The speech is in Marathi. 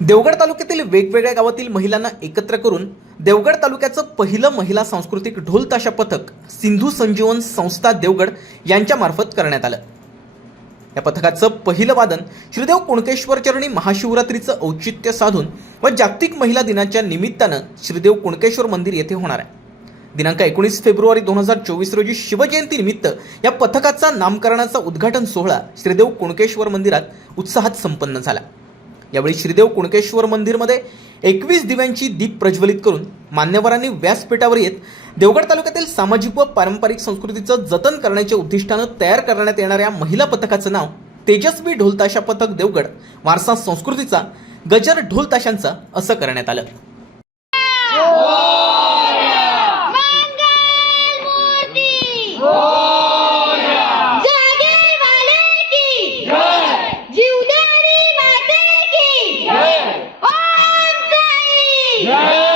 देवगड तालुक्यातील वेगवेगळ्या गावातील महिलांना एकत्र करून देवगड तालुक्याचं पहिलं महिला सांस्कृतिक ढोल ताशा पथक सिंधू संजीवन संस्था देवगड यांच्यामार्फत करण्यात आलं. या पथकाचं पहिलं वादन श्रीदेव कुणकेश्वर चरणी महाशिवरात्रीचं औचित्य साधून व जागतिक महिला दिनाच्या निमित्तानं श्रीदेव कुणकेश्वर मंदिर येथे होणार आहे. दिनांक एकोणीस फेब्रुवारी दोन हजार चोवीस रोजी शिवजयंतीनिमित्त या पथकाचा नामकरणाचा उद्घाटन सोहळा श्रीदेव कुणकेश्वर मंदिरात उत्साहात संपन्न झाला. यावेळी श्रीदेव कुणकेश्वर मंदिरमध्ये एकवीस दिव्यांची दीप प्रज्वलित करून मान्यवरांनी व्यासपीठावर येत देवगड तालुक्यातील सामाजिक व पारंपरिक संस्कृतीचं जतन करण्याच्या उद्दिष्टानं तयार करण्यात येणाऱ्या महिला पथकाचं नाव तेजस्वी ढोलताशा पथक देवगड वारसा संस्कृतीचा गजर ढोलताशांचा असं करण्यात आलं. Sim!